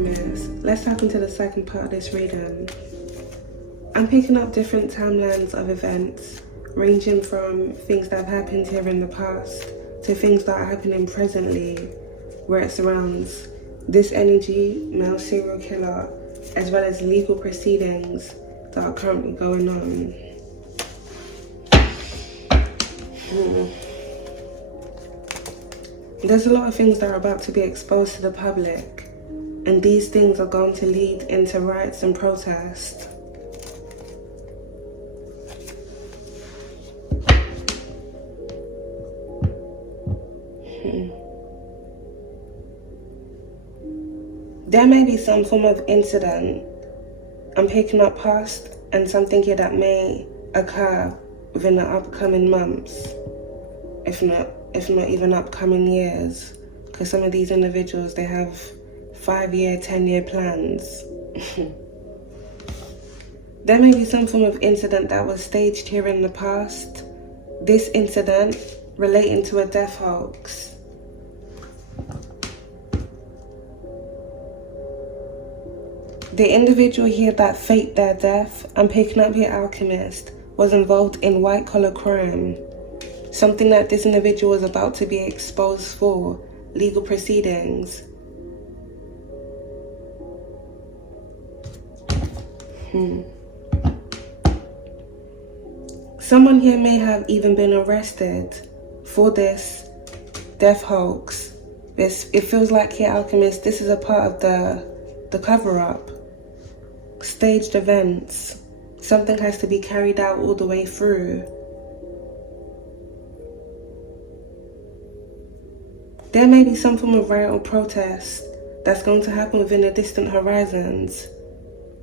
Alchemist. Let's tap into the second part of this reading. I'm picking up different timelines of events, ranging from things that have happened here in the past to things that are happening presently, where it surrounds this energy, male serial killer, as well as legal proceedings that are currently going on. There's a lot of things that are about to be exposed to the public, and these things are going to lead into riots and protests. There may be some form of incident I'm picking up past, and something here that may occur within the upcoming months, if not even upcoming years, because some of these individuals, they have 5-year, 10-year plans. There may be some form of incident that was staged here in the past. This incident relating to a death hoax. The individual here that faked their death, I'm picking up here Alchemist, was involved in white-collar crime. Something that this individual was about to be exposed for, legal proceedings. Someone here may have even been arrested for this death hoax. It feels like here, Alchemist, this is a part of the cover-up. Staged events. Something has to be carried out all the way through. There may be some form of riot or protest that's going to happen within the distant horizons,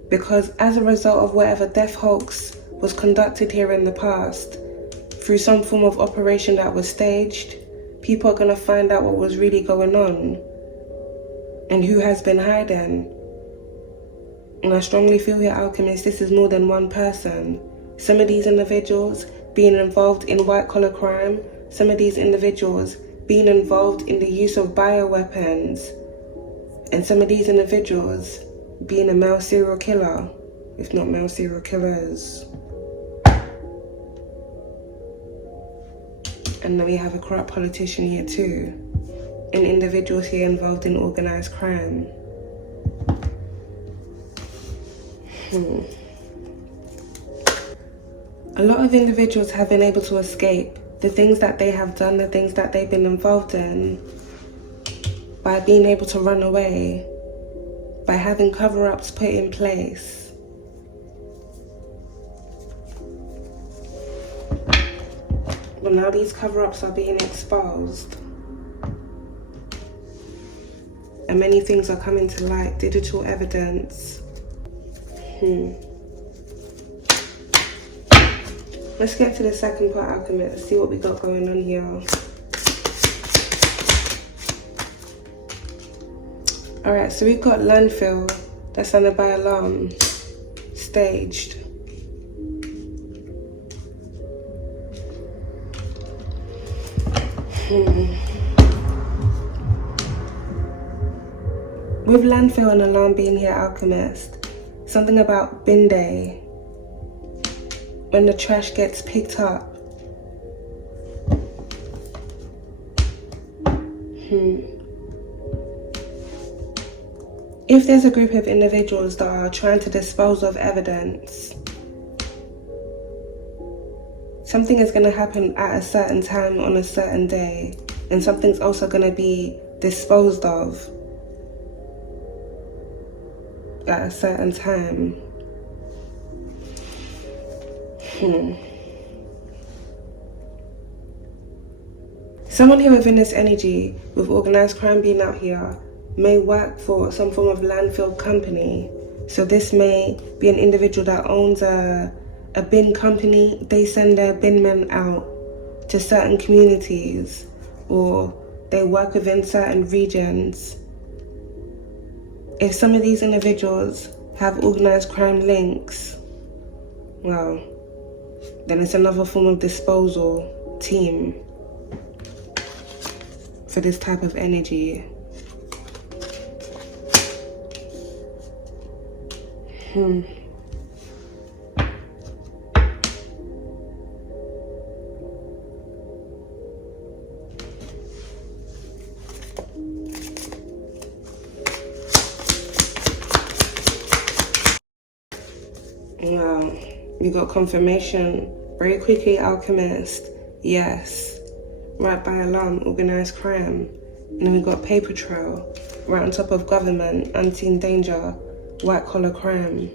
because as a result of whatever death hoax was conducted here in the past, through some form of operation that was staged, people are going to find out what was really going on and who has been hiding. And I strongly feel here, Alchemist, this is more than one person. Some of these individuals being involved in white-collar crime, some of these individuals being involved in the use of bioweapons, and some of these individuals being a male serial killer, if not male serial killers. And then we have a corrupt politician here too, and individuals here involved in organized crime. A lot of individuals have been able to escape the things that they have done, the things that they've been involved in, by being able to run away, by having cover-ups put in place. But now these cover-ups are being exposed, and many things are coming to light, digital evidence. Let's get to the second part, Alchemist. Let's see what we got going on here. Alright, so we've got Landfill, that's under by alarm, staged. With Landfill and alarm being here, Alchemist, something about bin day, when the trash gets picked up. If there's a group of individuals that are trying to dispose of evidence, something is going to happen at a certain time on a certain day, and something's also going to be disposed of at a certain time. Someone here within this energy, with organized crime being out here, may work for some form of landfill company. So this may be an individual that owns a bin company. They send their bin men out to certain communities, or they work within certain regions. If some of these individuals have organized crime links, well, then it's another form of disposal team for this type of energy. Wow, we got confirmation very quickly, Alchemist. Yes, right by alarm, organized crime. And then we got paper trail, right on top of government, unseen danger, white collar crime.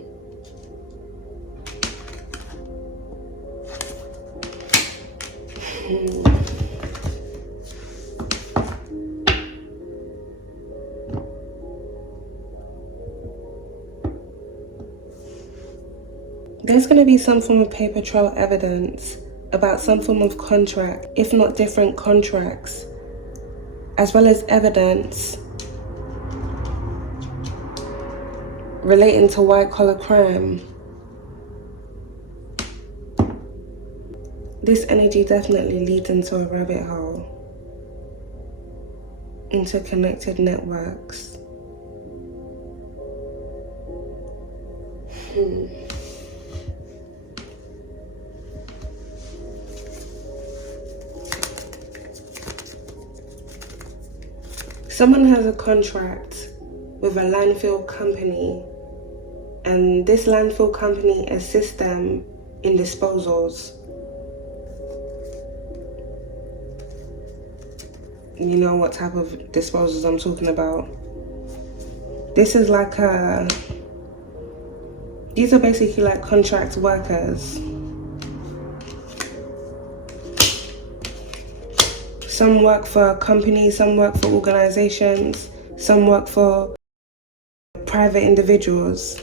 There's going to be some form of paper trail evidence about some form of contract, if not different contracts, as well as evidence relating to white collar crime. This energy definitely leads into a rabbit hole, interconnected networks. Someone has a contract with a landfill company, and this landfill company assists them in disposals. You know what type of disposals I'm talking about. This is like these are basically like contract workers. Some work for companies, some work for organizations, some work for private individuals.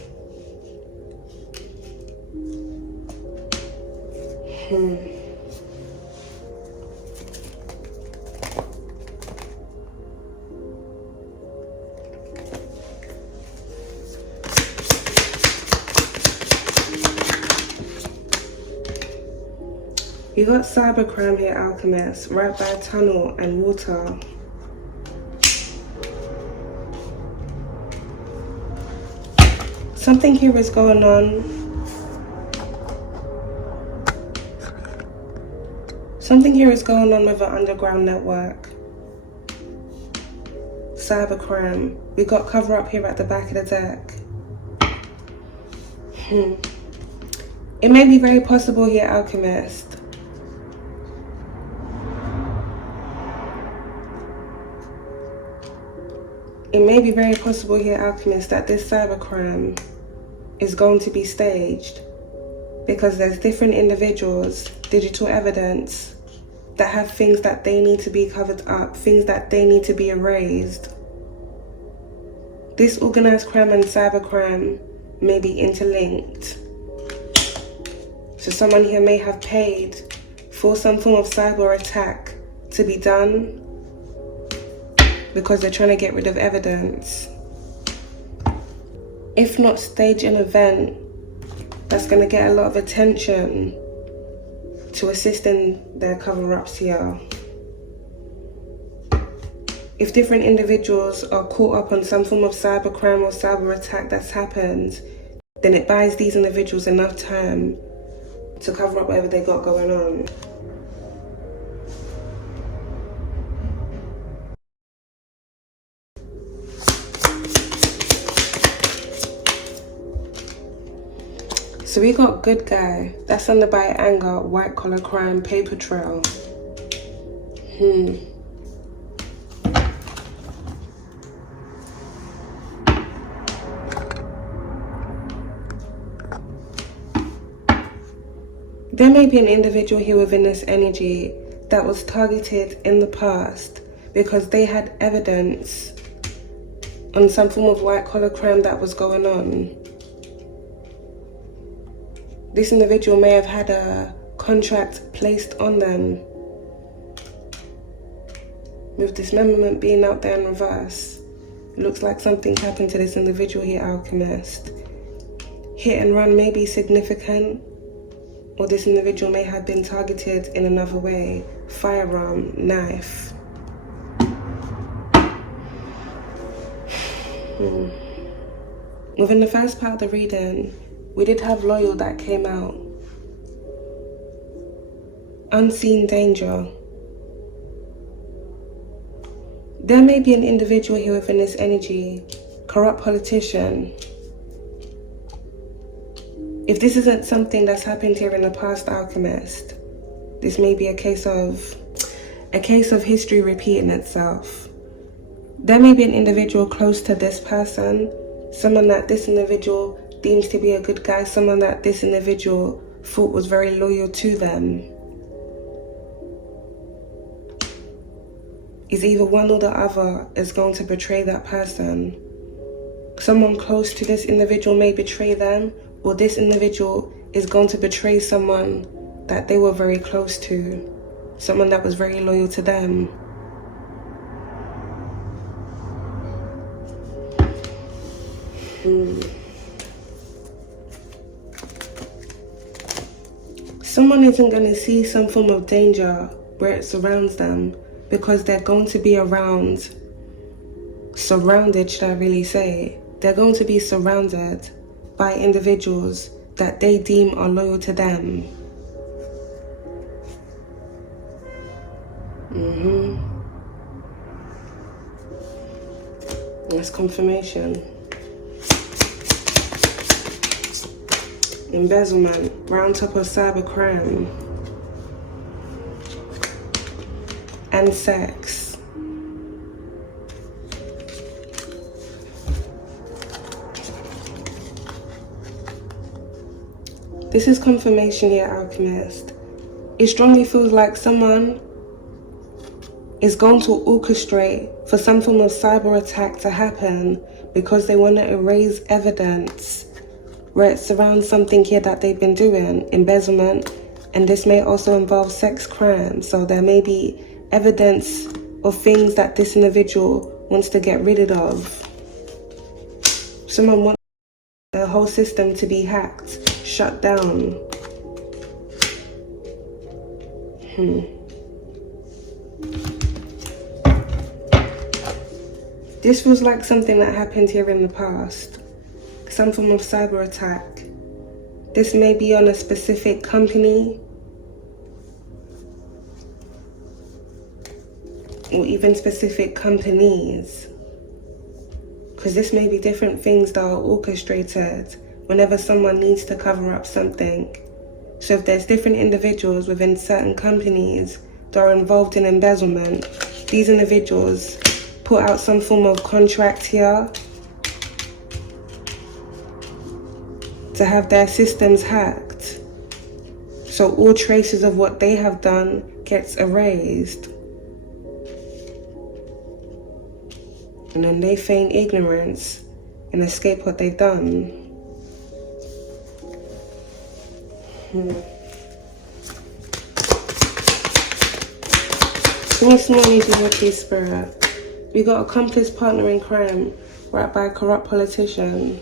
You got cybercrime here, Alchemist, right by a tunnel and water. Something here is going on. Something here is going on with an underground network. Cybercrime. We got cover up here at the back of the deck. It may be very possible here, Alchemist. It may be very possible here, Alchemist, that this cybercrime is going to be staged because there's different individuals, digital evidence, that have things that they need to be covered up, things that they need to be erased. This organized crime and cybercrime may be interlinked. So someone here may have paid for some form of cyber attack to be done because they're trying to get rid of evidence. If not stage an event that's going to get a lot of attention to assist in their cover-ups here. If different individuals are caught up on some form of cybercrime or cyber attack that's happened, then it buys these individuals enough time to cover up whatever they got going on. So we got good guy, that's under by anger, white collar crime, paper trail. There may be an individual here within this energy that was targeted in the past because they had evidence on some form of white collar crime that was going on. This individual may have had a contract placed on them, with dismemberment being out there in reverse. It looks like something happened to this individual here, Alchemist. Hit and run may be significant, or this individual may have been targeted in another way. Firearm, knife. Within the first part of the reading, we did have loyal that came out. Unseen danger. There may be an individual here within this energy, corrupt politician. If this isn't something that's happened here in the past, alchemist, this may be a case of history repeating itself. There may be an individual close to this person, someone that this individual deems to be a good guy, someone that this individual thought was very loyal to them. Is either one or the other is going to betray that person. Someone close to this individual may betray them, or this individual is going to betray someone that they were very close to, someone that was very loyal to them. Someone isn't going to see some form of danger where it surrounds them, because they're going to be surrounded, should I really say. They're going to be surrounded by individuals that they deem are loyal to them. That's confirmation. Embezzlement, round top of cybercrime. And sex. This is confirmation here, alchemist. It strongly feels like someone is going to orchestrate for some form of cyber attack to happen because they want to erase evidence where it surrounds something here that they've been doing, embezzlement, and this may also involve sex crime. So there may be evidence of things that this individual wants to get rid of. Someone wants the whole system to be hacked, shut down. This feels like something that happened here in the past. Some form of cyber attack. This may be on a specific company, or even specific companies, because this may be different things that are orchestrated whenever someone needs to cover up something. So if there's different individuals within certain companies that are involved in embezzlement, these individuals put out some form of contract here to have their systems hacked, so all traces of what they have done gets erased. And then they feign ignorance and escape what they've done. Give me some more news of your spirit. We got accomplice partner in crime, right by a corrupt politician.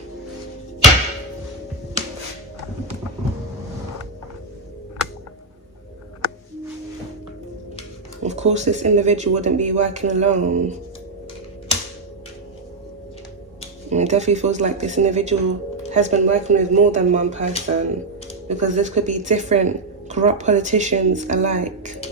Of course, this individual wouldn't be working alone. And it definitely feels like this individual has been working with more than one person, because this could be different corrupt politicians alike.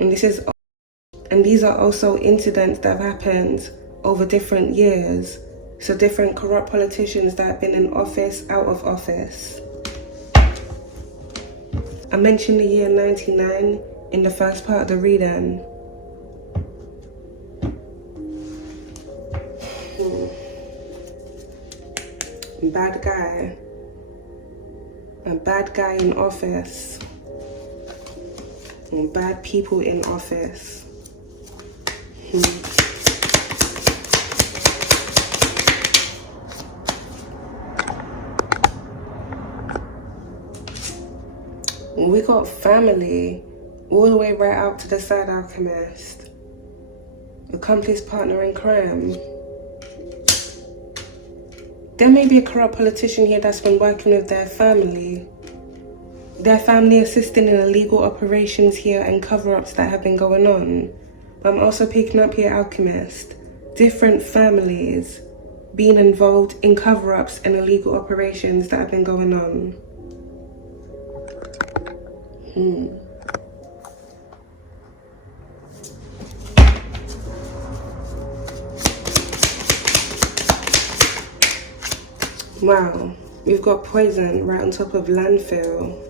And these are also incidents that have happened over different years. So different corrupt politicians that have been in office, out of office. I mentioned the year 99 in the first part of the reading. Bad guy. A bad guy in office. And bad people in office. We got family all the way right out to the side, alchemist. Accomplice partner in crime. There may be a corrupt politician here that's been working with their family. Their family assisting in illegal operations here and cover-ups that have been going on. But I'm also picking up here, alchemist. Different families being involved in cover-ups and illegal operations that have been going on. Wow, we've got poison right on top of landfill.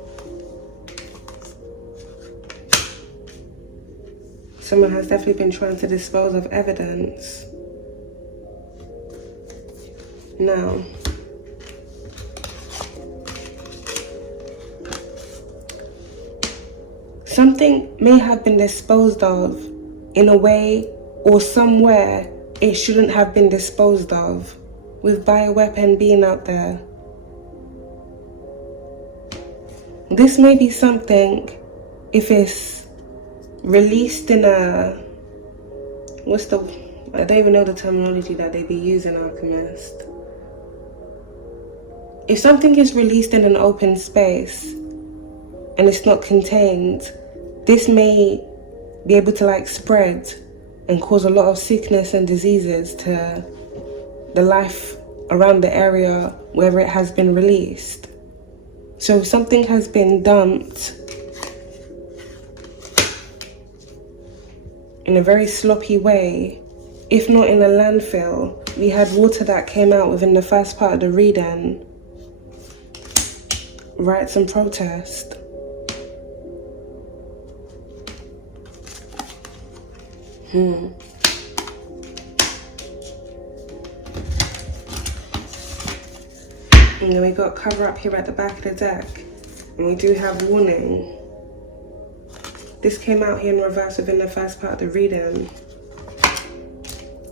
Someone has definitely been trying to dispose of evidence. Now, something may have been disposed of in a way or somewhere it shouldn't have been disposed of, with bioweapon being out there. This may be something, if it's released in a, I don't even know the terminology that they be using, Alchemist. If something is released in an open space and it's not contained, this may be able to like spread and cause a lot of sickness and diseases to the life around the area where it has been released. So if something has been dumped in a very sloppy way, if not in a landfill, we had water that came out within the first part of the reading. Riots and protest. And then we got cover up here at the back of the deck. And we do have warning. This came out here in reverse within the first part of the reading.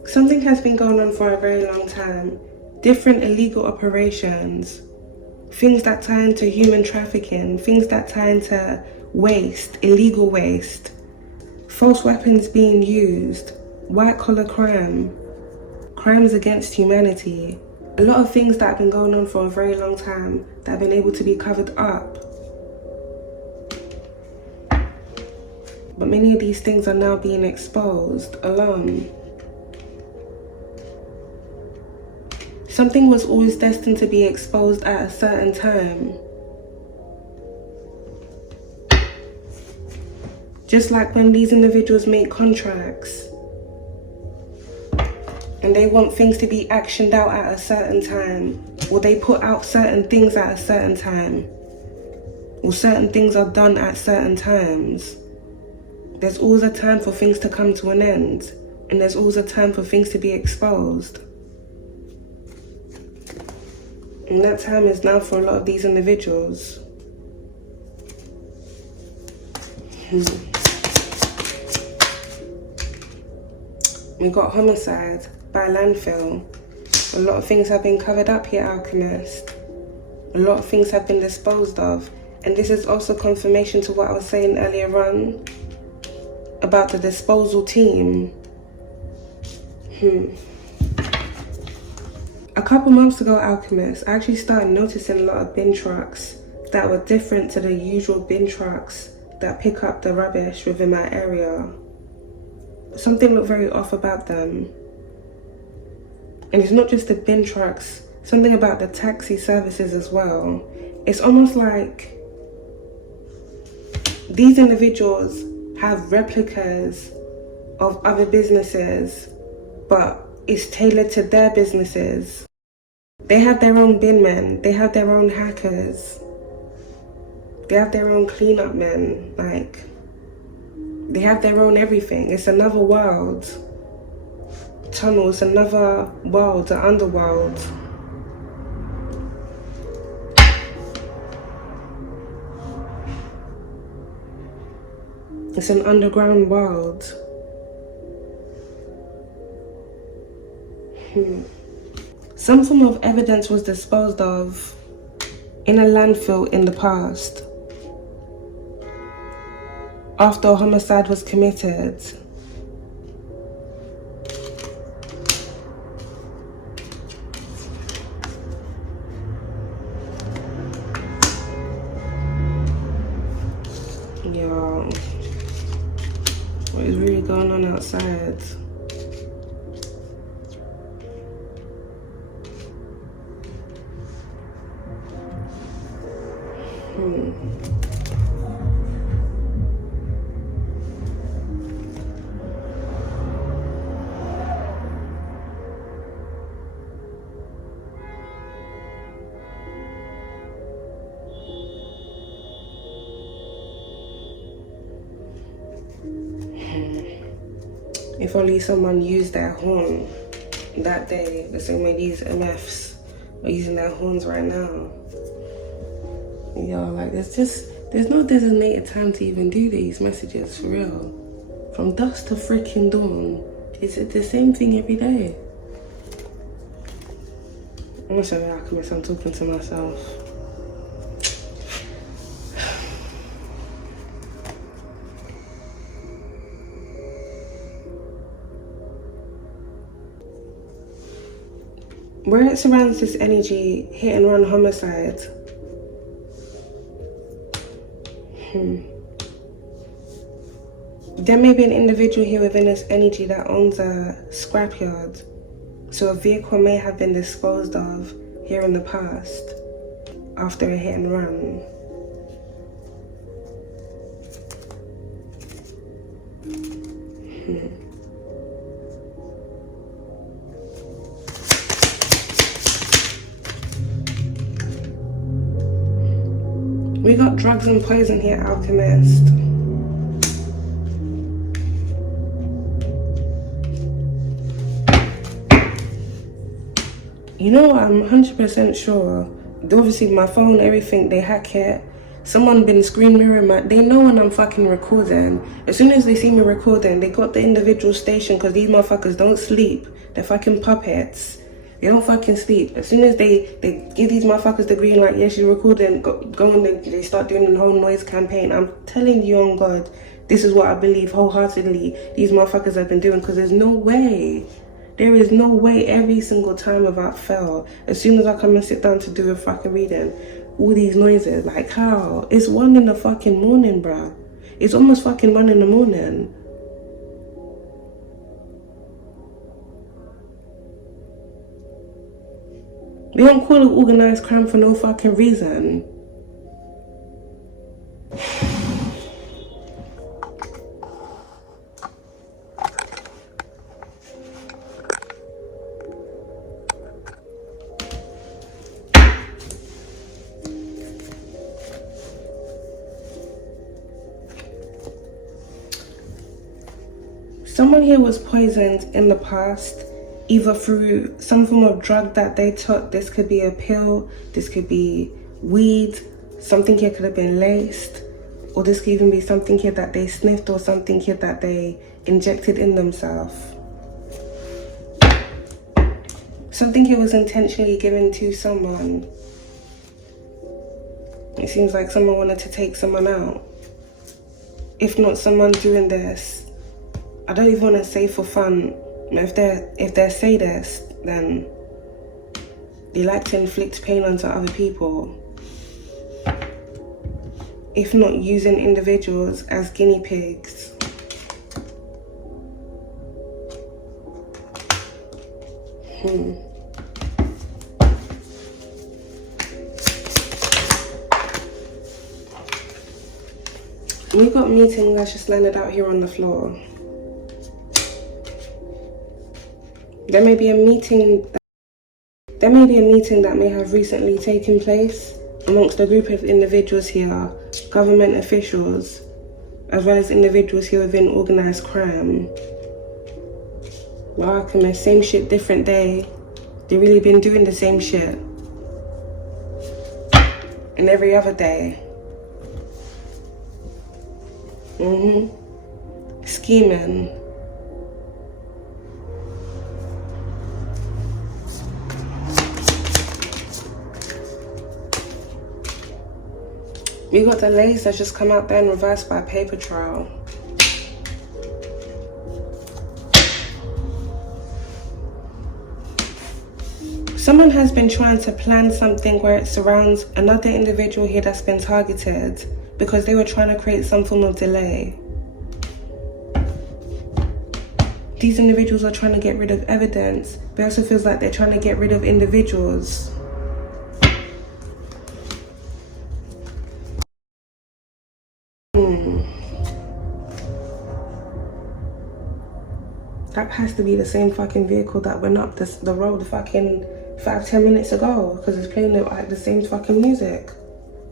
Something has been going on for a very long time. Different illegal operations. Things that tie into human trafficking. Things that tie into waste, illegal waste. False weapons being used. White collar crime. Crimes against humanity. A lot of things that have been going on for a very long time that have been able to be covered up. But many of these things are now being exposed alone. Something was always destined to be exposed at a certain time. Just like when these individuals make contracts and they want things to be actioned out at a certain time, or they put out certain things at a certain time, or certain things are done at certain times. There's always a time for things to come to an end, and there's always a time for things to be exposed. And that time is now for a lot of these individuals. We got homicide by landfill. A lot of things have been covered up here, Alchemist. A lot of things have been disposed of. And this is also confirmation to what I was saying earlier on about the disposal team. A couple months ago, Alchemist, I actually started noticing a lot of bin trucks that were different to the usual bin trucks that pick up the rubbish within my area. Something looked very off about them. And it's not just the bin trucks, something about the taxi services as well. It's almost like these individuals have replicas of other businesses, but it's tailored to their businesses. They have their own bin men, they have their own hackers, they have their own cleanup men, like, they have their own everything. It's another world. Tunnels, another world, the underworld. It's an underground world. Some form of evidence was disposed of in a landfill in the past after a homicide was committed. Yo, what is really going on outside? If only someone used their horn that day, the same way these MFs are using their horns right now. Yo, like there's no designated time to even do these messages, for real. From dusk to freaking dawn, it's the same thing every day. I'm gonna show you Alchemist, I'm talking to myself. Where it surrounds this energy, hit and run homicide. There may be an individual here within this energy that owns a scrapyard. So a vehicle may have been disposed of here in the past after a hit and run. We got drugs and poison here, Alchemist. You know what, I'm 100% sure. Obviously my phone, everything, they hack it. Someone been screen mirroring they know when I'm fucking recording. As soon as they see me recording, they got the individual station, because these motherfuckers don't sleep. They're fucking puppets. They don't fucking sleep. As soon as they give these motherfuckers the green light, yeah, she's recording, go on, they start doing the whole noise campaign. I'm telling you on God, this is what I believe wholeheartedly these motherfuckers have been doing, because there is no way every single time without fail, as soon as I come and sit down to do a fucking reading, all these noises, like how? It's 1 in the fucking morning, bruh. It's almost fucking 1 in the morning. We don't call it organized crime for no fucking reason. Someone here was poisoned in the past, either through some form of drug that they took. This could be a pill, this could be weed, something here could have been laced, or this could even be something here that they sniffed, or something here that they injected in themselves. Something here was intentionally given to someone. It seems like someone wanted to take someone out. If not someone doing this, I don't even want to say for fun. If they're sadists, then they like to inflict pain onto other people. If not using individuals as guinea pigs. We got meeting that's just landed out here on the floor. There may be a meeting that may have recently taken place amongst a group of individuals here, government officials, as well as individuals here within organized crime. Well, Alchemist, same shit, different day. They really been doing the same shit. And every other day. Scheming. We got the lace that's just come out there and reversed by paper trail. Someone has been trying to plan something where it surrounds another individual here that's been targeted because they were trying to create some form of delay. These individuals are trying to get rid of evidence, but it also feels like they're trying to get rid of individuals. That has to be the same fucking vehicle that went up the road fucking 5-10 minutes ago, because it's playing like the same fucking music.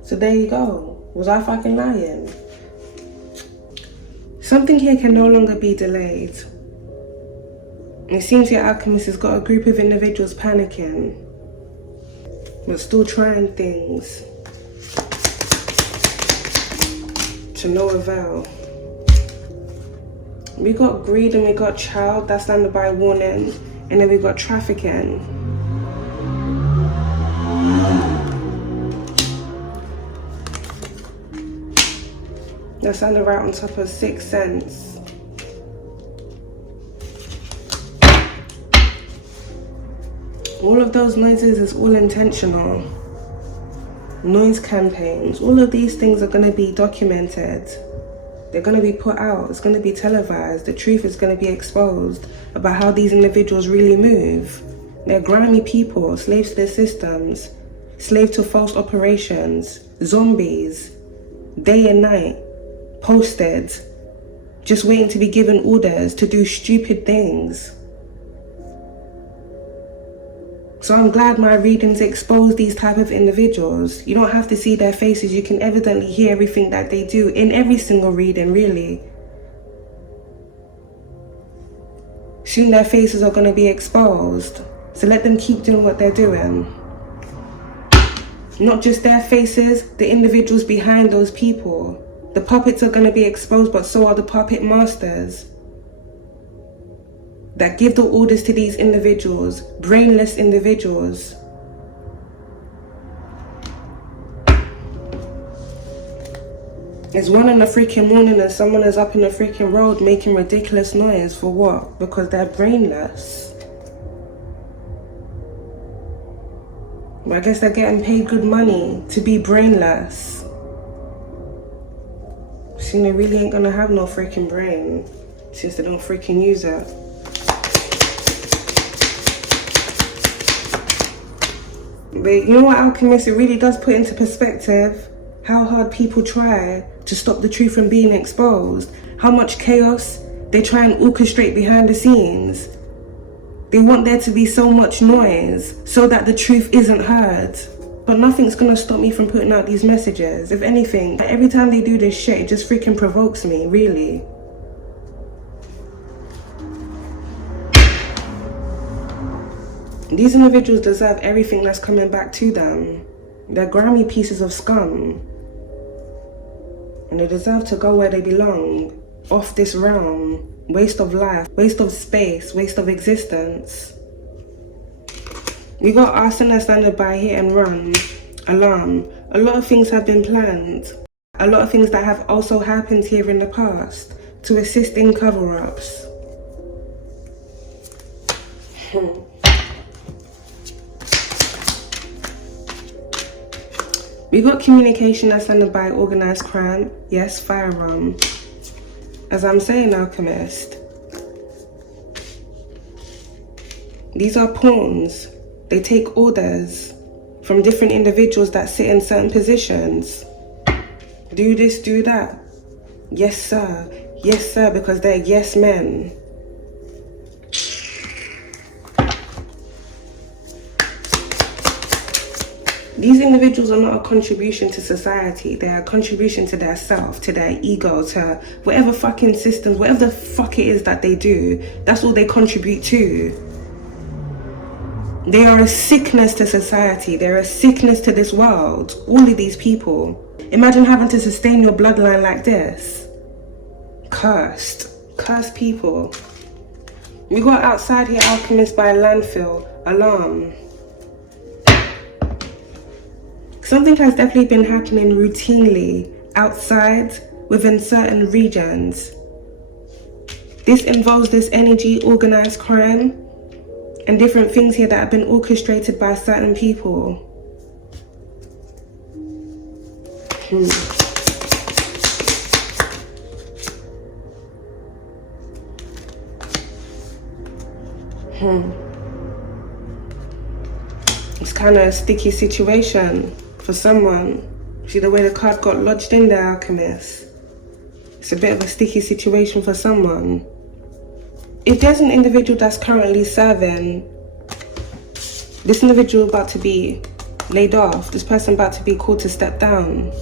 So there you go. Was I fucking lying? Something here can no longer be delayed. It seems your alchemist has got a group of individuals panicking, but still trying things to no avail. We got greed and we got child, that's under by warning, and then we got trafficking. That's under right on top of 6 cents. All of those noises is all intentional. Noise campaigns, all of these things are going to be documented. They're going to be put out. It's going to be televised. The truth is going to be exposed about how these individuals really move. They're grimy people, slaves to their systems, slaves to false operations, zombies, day and night, posted, just waiting to be given orders to do stupid things. So I'm glad my readings expose these type of individuals. You don't have to see their faces, you can evidently hear everything that they do in every single reading, really. Soon their faces are going to be exposed, so let them keep doing what they're doing. Not just their faces, the individuals behind those people. The puppets are going to be exposed, but so are the puppet masters that give the orders to these individuals, brainless individuals. It's 1 in the freaking morning and someone is up in the freaking road making ridiculous noise for what? Because they're brainless. But I guess they're getting paid good money to be brainless. See, they really ain't gonna have no freaking brain since they don't freaking use it. But you know what, Alchemist, it really does put into perspective how hard people try to stop the truth from being exposed. How much chaos they try and orchestrate behind the scenes. They want there to be so much noise so that the truth isn't heard. But nothing's gonna stop me from putting out these messages. If anything, every time they do this shit, it just freaking provokes me, really. These individuals deserve everything that's coming back to them. They're grimy pieces of scum. And they deserve to go where they belong. Off this realm. Waste of life, waste of space, waste of existence. We got arson that's standard by hit and run. Alarm. A lot of things have been planned. A lot of things that have also happened here in the past to assist in cover-ups. We got communication that's funded by organized crime. Yes, firearm. As I'm saying, Alchemist, these are pawns. They take orders from different individuals that sit in certain positions. Do this, do that. Yes, sir. Yes, sir, because they're yes men. These individuals are not a contribution to society. They're a contribution to their self, to their ego, to whatever fucking systems, whatever the fuck it is that they do. That's all they contribute to. They are a sickness to society. They're a sickness to this world. All of these people. Imagine having to sustain your bloodline like this. Cursed. Cursed people. We got outside here, Alchemist by Landfill. Alarm. Something has definitely been happening routinely outside within certain regions. This involves this energy, organized crime, and different things here that have been orchestrated by certain people. It's kind of a sticky situation for someone. See the way the card got lodged in there, Alchemist? It's a bit of a sticky situation for someone. if there's an individual that's currently serving, this individual about to be laid off, this person about to be called to step down.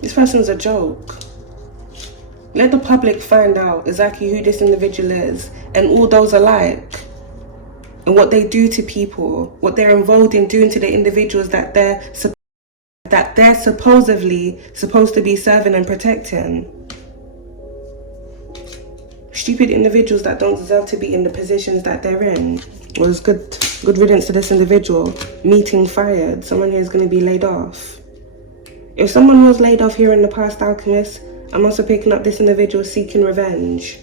This person's a joke. Let the public find out exactly who this individual is and all those alike, and what they do to people, what they're involved in doing to the individuals that they're supposedly supposed to be serving and protecting. Stupid individuals that don't deserve to be in the positions that they're in. Well, it's good riddance to this individual. Meeting fired. Someone here is going to be laid off. If someone was laid off here in the past, Alchemist, I'm also picking up this individual seeking revenge.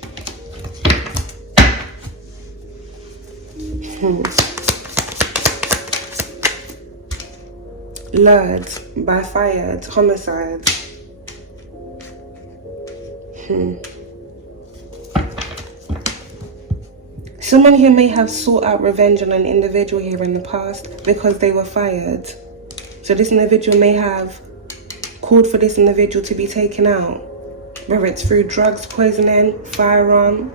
Lured by fired. Homicide. Someone here may have sought out revenge on an individual here in the past because they were fired. So this individual may have called for this individual to be taken out, whether it's through drugs, poisoning, firearm,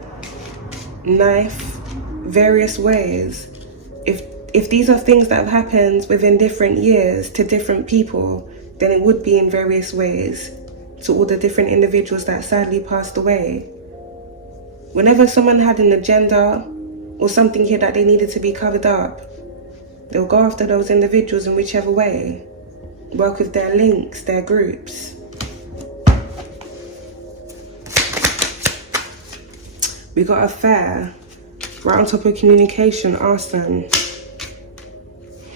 knife, various ways. If these are things that have happened within different years to different people, then it would be in various ways to all the different individuals that sadly passed away. Whenever someone had an agenda or something here that they needed to be covered up, they'll go after those individuals in whichever way. Work with their links, their groups. We got affair. Right on top of communication, arson.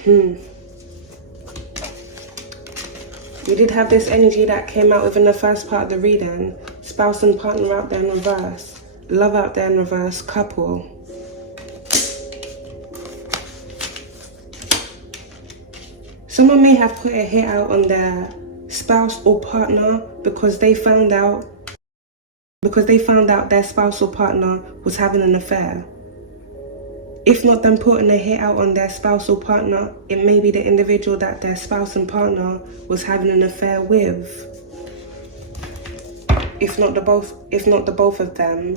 We did have this energy that came out within the first part of the reading. Spouse and partner out there in reverse. Love out there in reverse. Couple. Someone may have put a hit out on their spouse or partner because they found out their spouse or partner was having an affair. If not them putting a hit out on their spouse or partner, it may be the individual that their spouse and partner was having an affair with. If not the both of them.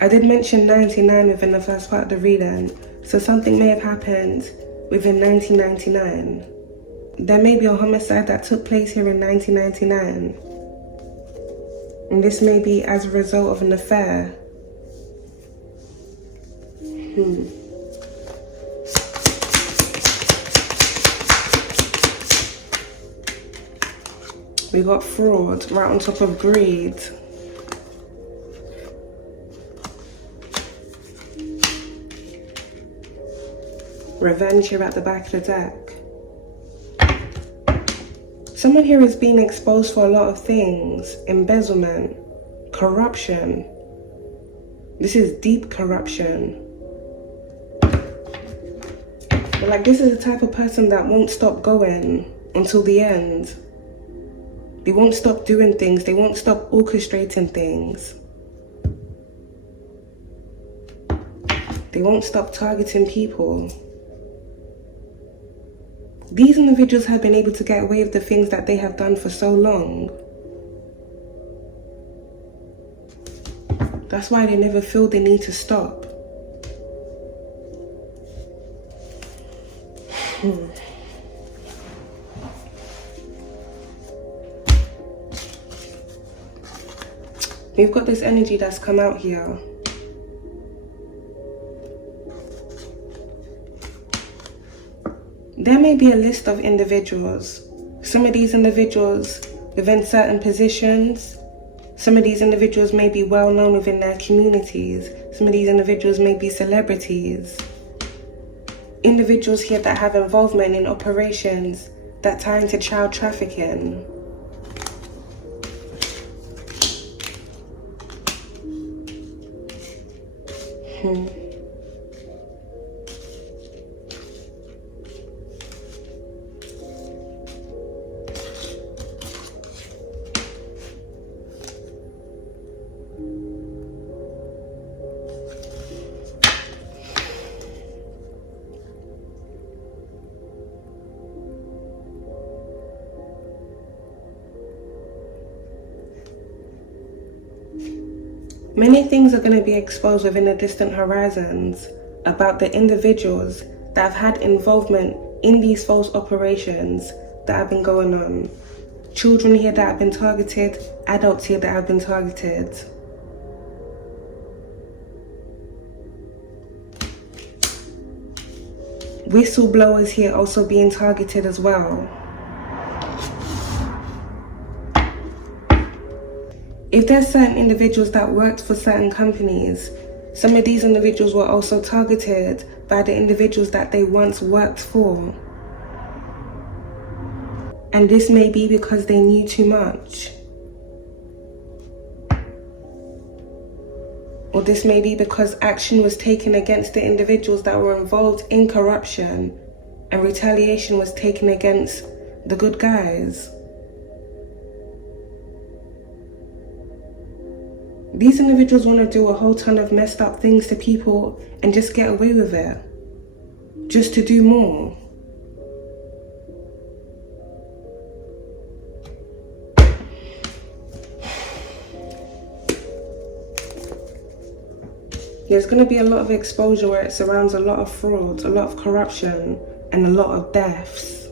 I did mention 99 within the first part of the reading, so something may have happened within 1999. There may be a homicide that took place here in 1999. And this may be as a result of an affair. We got fraud right on top of greed. Revenge here at the back of the deck. Someone here is being exposed for a lot of things. Embezzlement, corruption. This is deep corruption. But like, this is the type of person that won't stop going until the end. They won't stop doing things. They won't stop orchestrating things. They won't stop targeting people. These individuals have been able to get away with the things that they have done for so long. That's why they never feel the need to stop. We've got this energy that's come out here. There may be a list of individuals. Some of these individuals within certain positions. Some of these individuals may be well known within their communities. Some of these individuals may be celebrities. Individuals here that have involvement in operations that tie into child trafficking. Many things are going to be exposed within the distant horizons about the individuals that have had involvement in these false operations that have been going on. Children here that have been targeted, adults here that have been targeted. Whistleblowers here also being targeted as well. If there's certain individuals that worked for certain companies, some of these individuals were also targeted by the individuals that they once worked for. And this may be because they knew too much. Or this may be because action was taken against the individuals that were involved in corruption and retaliation was taken against the good guys. These individuals want to do a whole ton of messed up things to people and just get away with it. Just to do more. There's going to be a lot of exposure where it surrounds a lot of fraud, a lot of corruption, and a lot of deaths.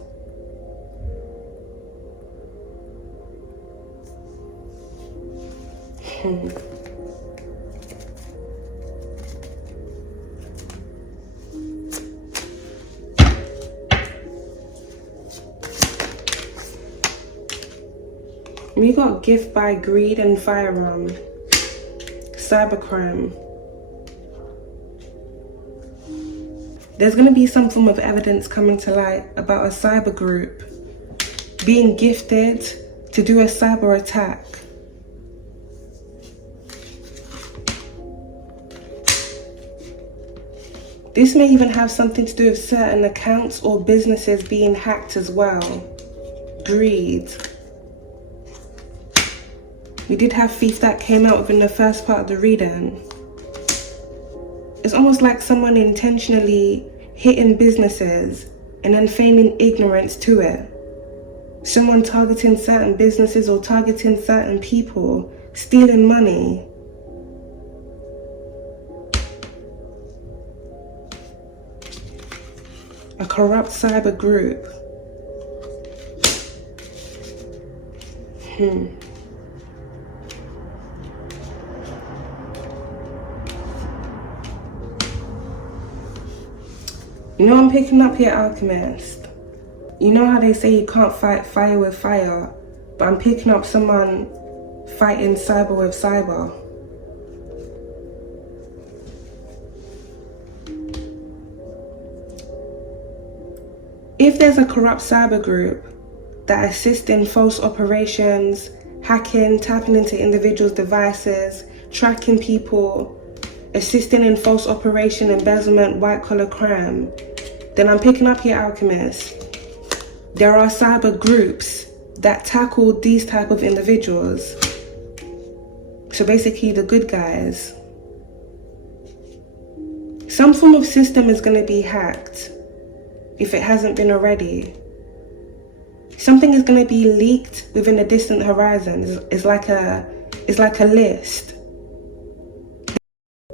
We got gift by greed and firearm, cybercrime. There's going to be some form of evidence coming to light about a cyber group being gifted to do a cyber attack. This may even have something to do with certain accounts or businesses being hacked as well. Greed. We did have thief that came out within the first part of the reading. It's almost like someone intentionally hitting businesses and then feigning ignorance to it. Someone targeting certain businesses or targeting certain people, stealing money. A corrupt cyber group. You know I'm picking up here, Alchemist. You know how they say you can't fight fire with fire, but I'm picking up someone fighting cyber with cyber. If there's a corrupt cyber group that assists in false operations, hacking, tapping into individuals' devices, tracking people, assisting in false operation, embezzlement, white-collar crime, then I'm picking up here, Alchemist. There are cyber groups that tackle these type of individuals. So basically the good guys. Some form of system is going to be hacked, if it hasn't been already. Something is going to be leaked within the distant horizon. It's like a list.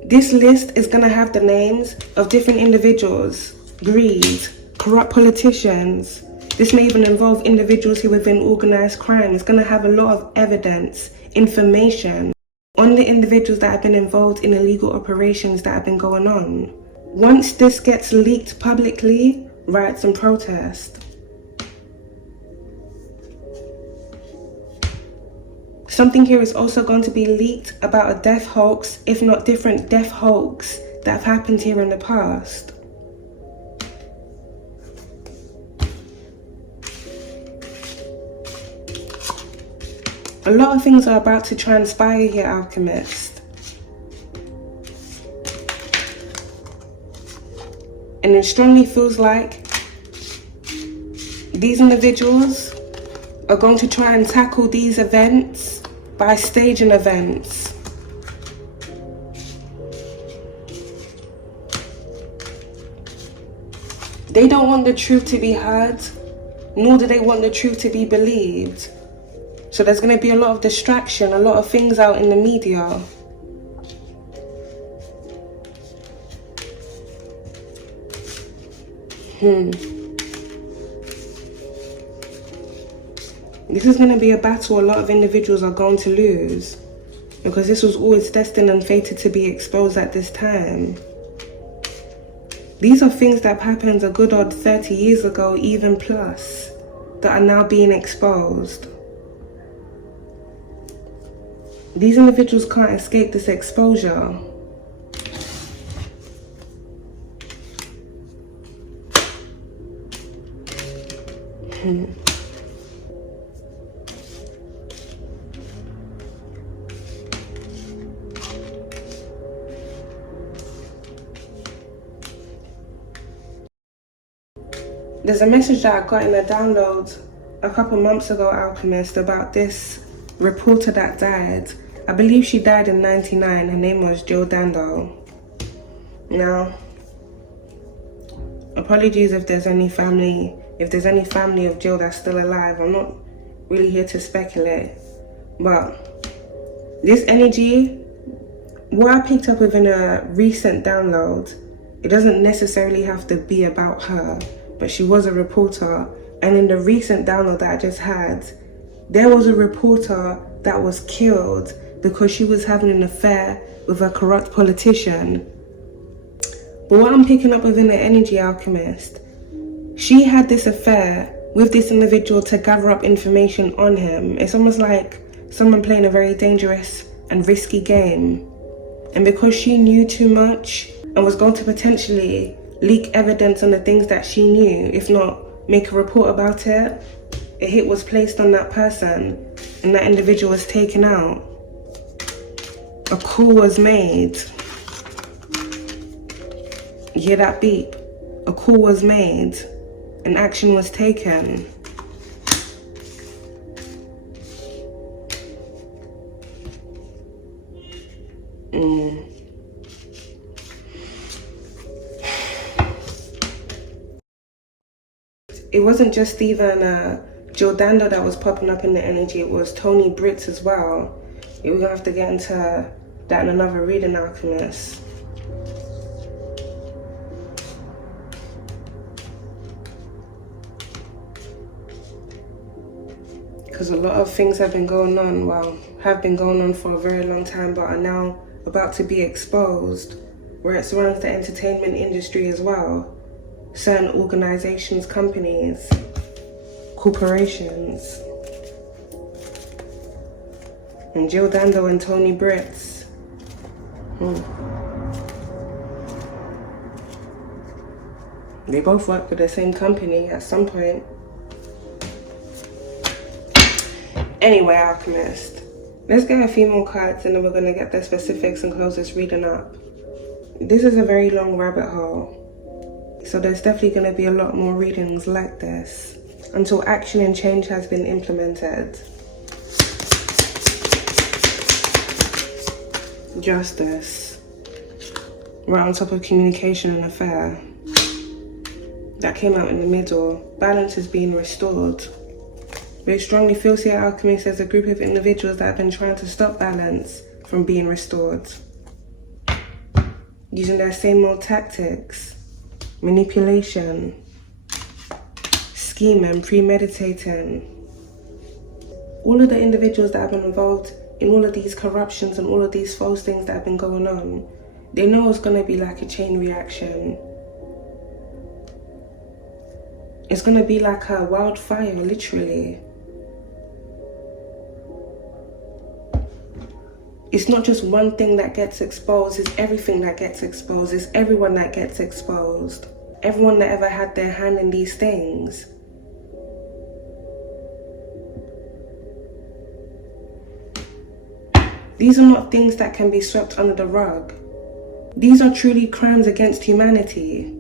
This list is going to have the names of different individuals, greed, corrupt politicians. This may even involve individuals who within organized crime. It's going to have a lot of evidence, information on the individuals that have been involved in illegal operations that have been going on. Once this gets leaked publicly, riots and protest. Something here is also going to be leaked about a death hoax, if not different death hoax that have happened here in the past. A lot of things are about to transpire here, Alchemist. And it strongly feels like these individuals are going to try and tackle these events by staging events. They don't want the truth to be heard, nor do they want the truth to be believed. So there's going to be a lot of distraction, a lot of things out in the media. This is going to be a battle a lot of individuals are going to lose, because this was always destined and fated to be exposed at this time. These are things that happened a good odd 30 years ago, even plus, that are now being exposed. These individuals can't escape this exposure. There's a message that I got in a download a couple months ago, Alchemist, about this reporter that died. I believe she died in '99. Her name was Dando. Now, apologies if there's any family of Jill that's still alive. I'm not really here to speculate, but this energy, what I picked up within a recent download, it doesn't necessarily have to be about her, but she was a reporter. And in the recent download that I just had, there was a reporter that was killed because she was having an affair with a corrupt politician. But what I'm picking up within the energy, Alchemist, she had this affair with this individual to gather up information on him. It's almost like someone playing a very dangerous and risky game. And because she knew too much and was going to potentially leak evidence on the things that she knew, if not make a report about it, a hit was placed on that person and that individual was taken out. A call was made. You hear that beep? A call was made and action was taken. It wasn't just even Dando that was popping up in the energy, it was Tony Brits as well. We're gonna have to get into that in another reading, Alchemist. Because a lot of things have been going on, have been going on for a very long time, but are now about to be exposed, where it surrounds the entertainment industry as well. Certain organizations, companies, corporations. And Jill Dando and Tony Brits. They both work with the same company at some point. Anyway, Alchemist, let's get a few more cards and then we're going to get the specifics and close this reading up. This is a very long rabbit hole, so there's definitely going to be a lot more readings like this until action and change has been implemented. Justice. Right on top of communication and affair. That came out in the middle. Balance is being restored. But it strongly feels here, Alchemist, there's a group of individuals that have been trying to stop balance from being restored, using their same old tactics, manipulation, scheming, premeditating. All of the individuals that have been involved in all of these corruptions and all of these false things that have been going on, they know it's going to be like a chain reaction. It's going to be like a wildfire, literally. It's not just one thing that gets exposed, it's everything that gets exposed, it's everyone that gets exposed. Everyone that ever had their hand in these things. These are not things that can be swept under the rug. These are truly crimes against humanity.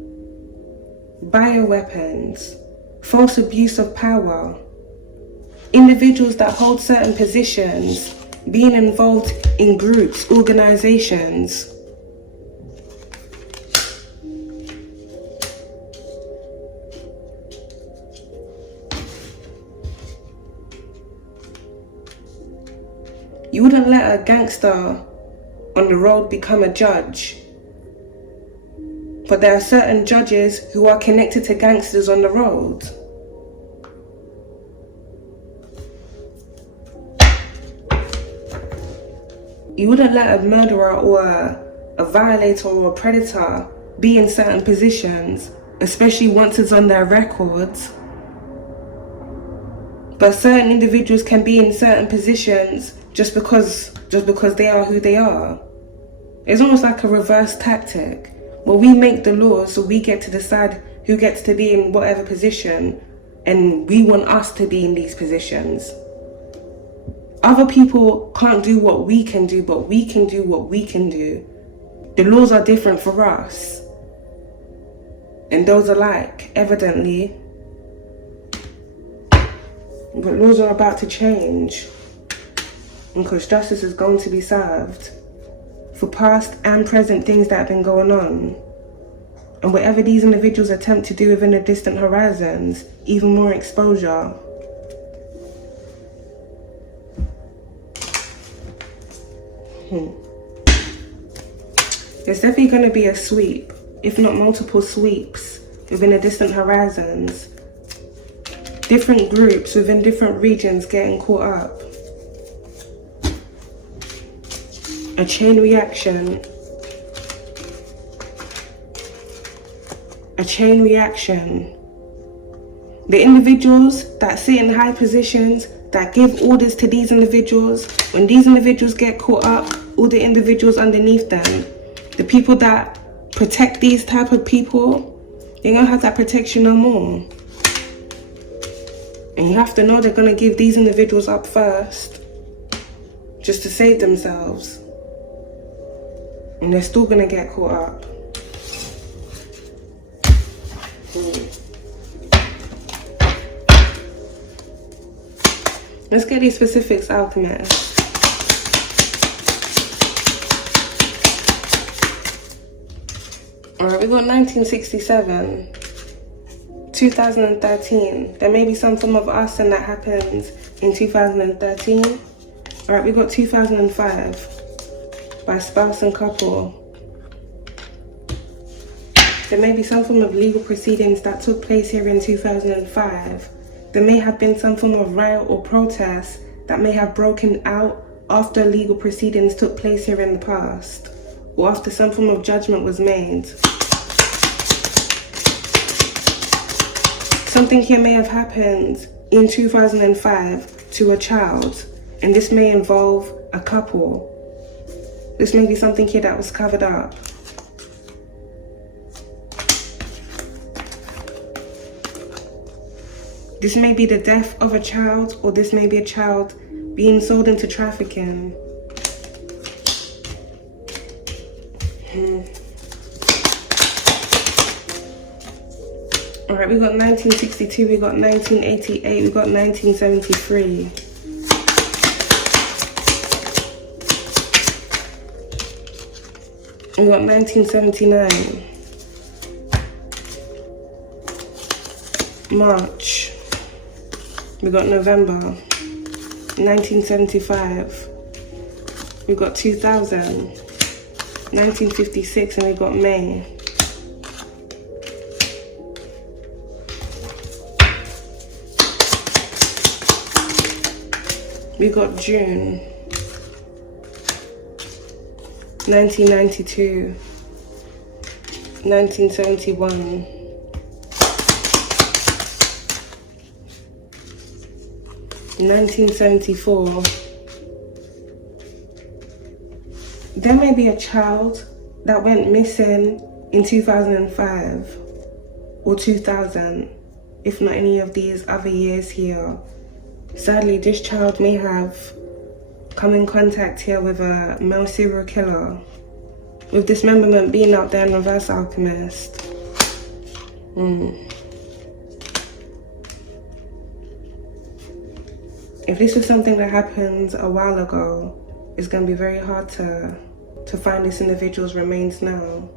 Bioweapons, false abuse of power, individuals that hold certain positions, being involved in groups, organizations. You wouldn't let a gangster on the road become a judge. But there are certain judges who are connected to gangsters on the road. You wouldn't let a murderer or a violator or a predator be in certain positions, especially once it's on their records. But certain individuals can be in certain positions just because they are who they are. It's almost like a reverse tactic. Well, we make the laws, so we get to decide who gets to be in whatever position, and we want us to be in these positions. Other people can't do what we can do, but we can do what we can do. The laws are different for us. And those alike, evidently. But laws are about to change. Because justice is going to be served for past and present things that have been going on. And whatever these individuals attempt to do within the distant horizons, even more exposure. There's definitely going to be a sweep, if not multiple sweeps, within the distant horizons. Different groups within different regions getting caught up. A chain reaction. A chain reaction. The individuals that sit in high positions, that give orders to these individuals, when these individuals get caught up, all the individuals underneath them, the people that protect these type of people, they don't have that protection no more. And you have to know they're going to give these individuals up first, just to save themselves. And they're still going to get caught up. Let's get these specifics, Alchemist. Alright, we got 1967, 2013. There may be some form of arson that happens in 2013. Alright, we got 2005, by spouse and couple. There may be some form of legal proceedings that took place here in 2005. There may have been some form of riot or protest that may have broken out after legal proceedings took place here in the past, or after some form of judgment was made. Something here may have happened in 2005 to a child, and this may involve a couple. This may be something here that was covered up. This may be the death of a child, or this may be a child being sold into trafficking. Alright, we got 1962, we got 1988, we got 1973. We got 1979. March. We got November. 1975. We got 2000. 1956, and we got May. We got June. 1992. 1971. 1974. There may be a child that went missing in 2005 or 2000, if not any of these other years here. Sadly, this child may have come in contact here with a male serial killer, with dismemberment being out there in reverse, Alchemist. If this was something that happened a while ago, it's going to be very hard to find this individual's remains now,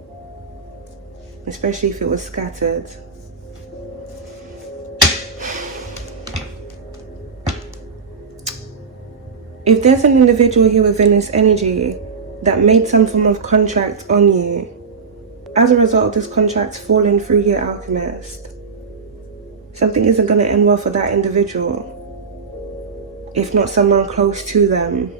especially if it was scattered. If there's an individual here within this energy that made some form of contract on you, As a result of this contract falling through here, Alchemist, something isn't going to end well for that individual, if not someone close to them.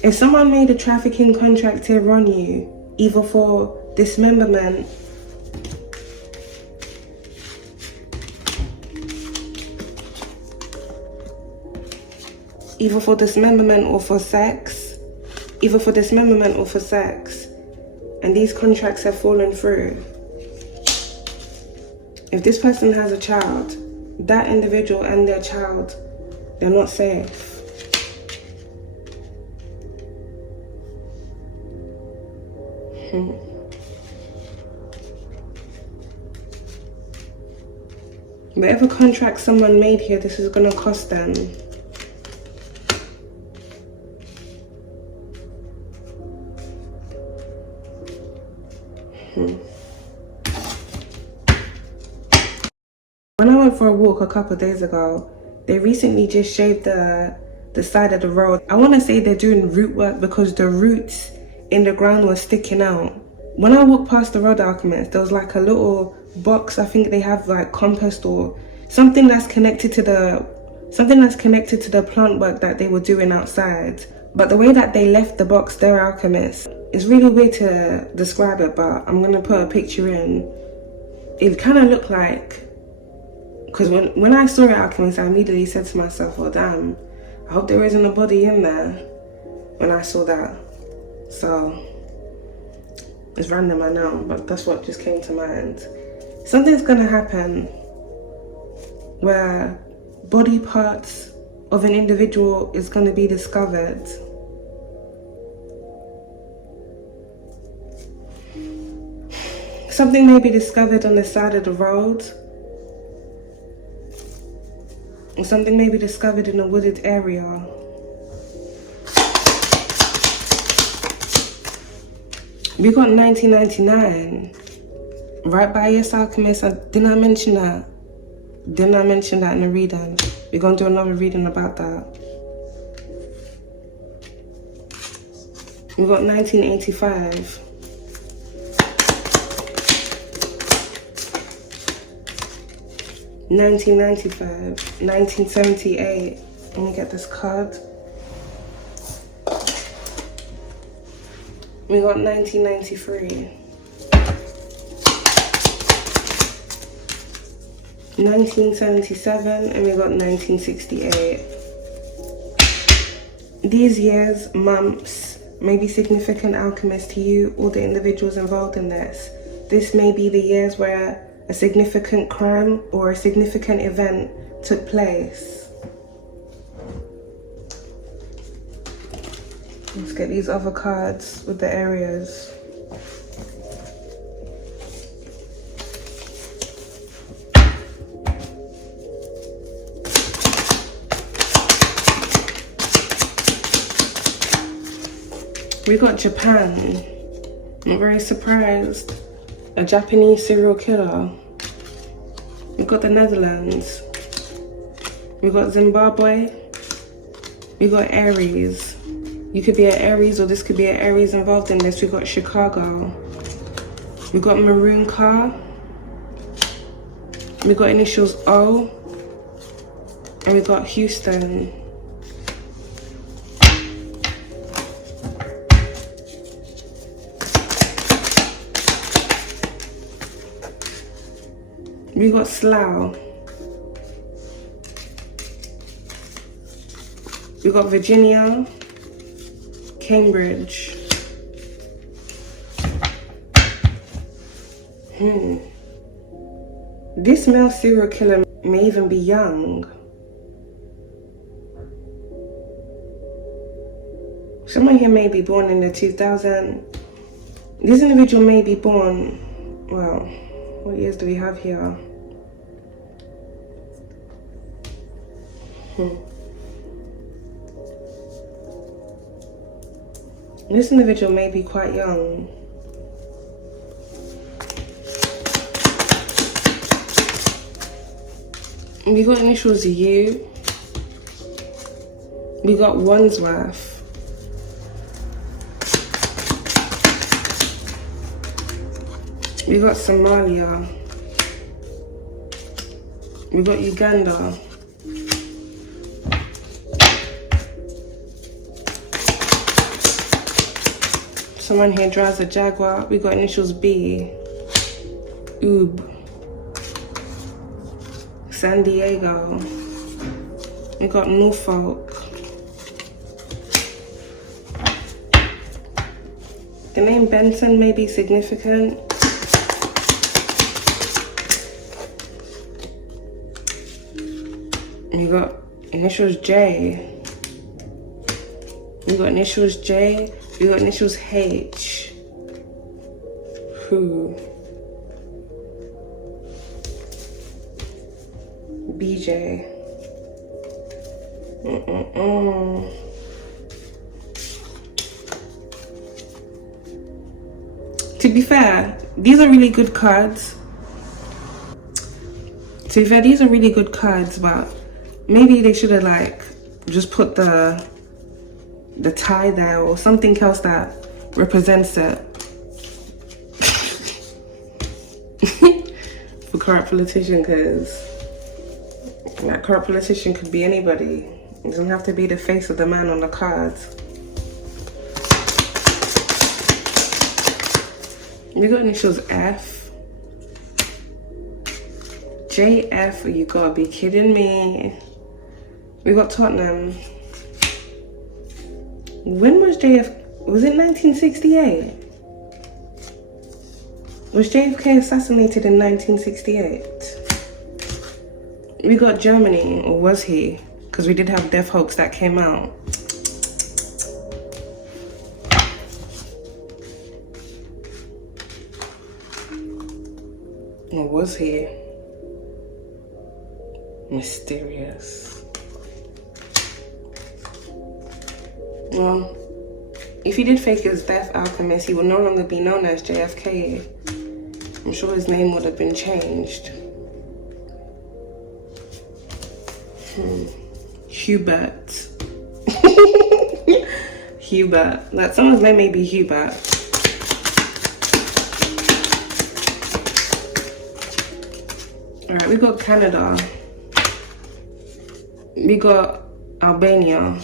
If someone made a trafficking contract here on you, either for dismemberment, or for sex, and these contracts have fallen through. If this person has a child, that individual and their child, they're not safe. Whatever contract someone made here, this is going to cost them. When I went for a walk a couple of days ago, they recently just shaved the side of the road. I want to say they're doing root work because the roots in the ground were sticking out. When I walked past the road, Alchemist, there was like a little box. I think they have like compost or something that's connected to the plant work that they were doing outside. But the way that they left the box there, Alchemist, it's really weird to describe it, but I'm gonna put a picture in. It kind of looked like, because when I saw it, Alchemist, I immediately said to myself, well, damn, I hope there isn't a body in there when I saw that. So it's random, I know, but that's what just came to mind. Something's gonna happen where body parts of an individual is gonna be discovered. Something may be discovered on the side of the road, or something may be discovered in a wooded area. We got 1999 right by Yes Alchemist. Didn't I mention that? Didn't I mention that in the reading? We're gonna do another reading about that. We got 1985. $1995, 1978. Let me get this card. We got 1993. 1977, and we got 1968. These years, months, may be significant, Alchemist, to you or the individuals involved in this. This may be the years where a significant crime or a significant event took place. Let's get these other cards with the areas. We got Japan. I'm very surprised. A Japanese serial killer. We got the Netherlands. We got Zimbabwe. We got Aries. You could be an Aries, or this could be an Aries involved in this. We got Chicago. We got maroon car. We got initials O. And we got Houston. We got Slough. We got Virginia, Cambridge. This male serial killer may even be young. Someone here may be born in the 2000s. This individual may be born, well, what years do we have here? This individual may be quite young. We got initials U. We got Wandsworth. We got Somalia. We got Uganda. Someone here drives a Jaguar. We got initials B. Oob. San Diego. We got Norfolk. The name Benson may be significant. We got initials J. We got initials J. We got initials H. Who? BJ. To be fair, these are really good cards. But maybe they should have like just put the tie there or something else that represents it. For corrupt politician, because that corrupt politician could be anybody. It doesn't have to be the face of the man on the cards. We got initials F. JF, you gotta be kidding me. We got Tottenham. When was JF? Was it 1968? Was JFK assassinated in 1968? We got Germany, or was he? Because we did have Death Hoax that came out. Or was he? Mysterious. Well, if he did fake his death, Alchemist, he would no longer be known as JFK. I'm sure his name would have been changed. Hubert. Hubert. Like, someone's name may be Hubert. Alright, we got Canada. We got Albania.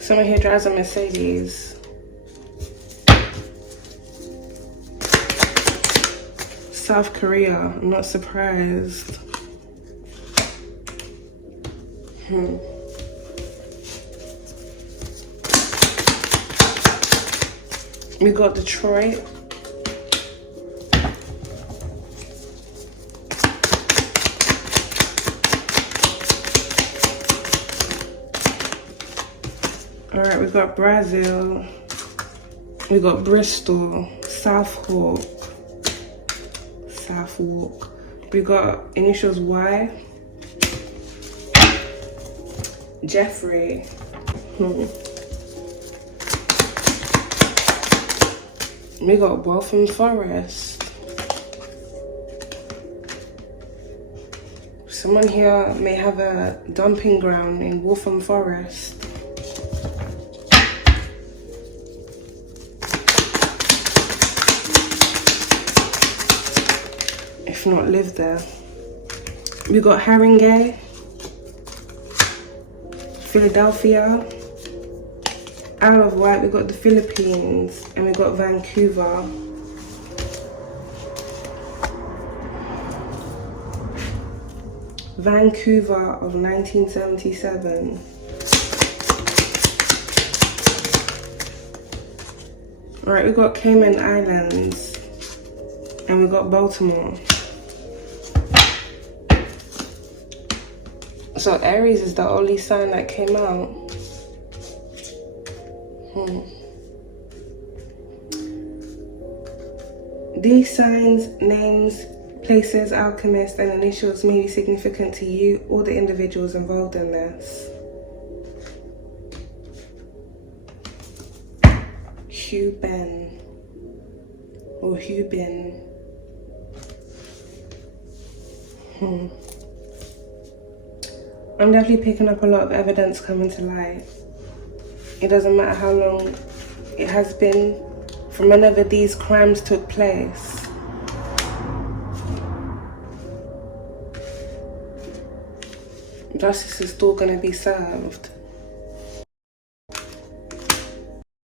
Someone here drives a Mercedes. South Korea, I'm not surprised. We got Detroit. Alright, we got Brazil. We got Bristol, Southwark. We got initials Y. Jeffrey. We got Waltham Forest. Someone here may have a dumping ground in Waltham Forest. If not, live there. We got Haringey, Philadelphia. Isle of Wight, we got the Philippines, and we got Vancouver. Vancouver of 1977. Alright, we got Cayman Islands, and we got Baltimore. So Aries is the only sign that came out. These signs, names, places, alchemists, and initials may be significant to you or the individuals involved in this. Hugh Ben. or who been. I'm definitely picking up a lot of evidence coming to light. It doesn't matter how long it has been from whenever these crimes took place. Justice is still going to be served.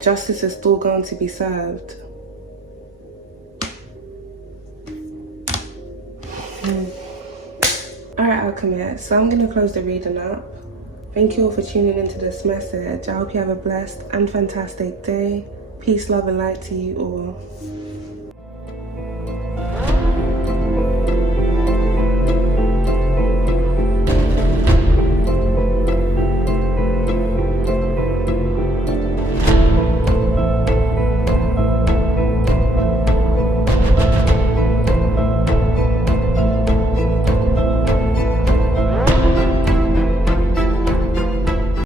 Justice is still going to be served. Alright, alchemists, so I'm going to close the reading up. Thank you all for tuning into this message. I hope you have a blessed and fantastic day. Peace, love and light to you all.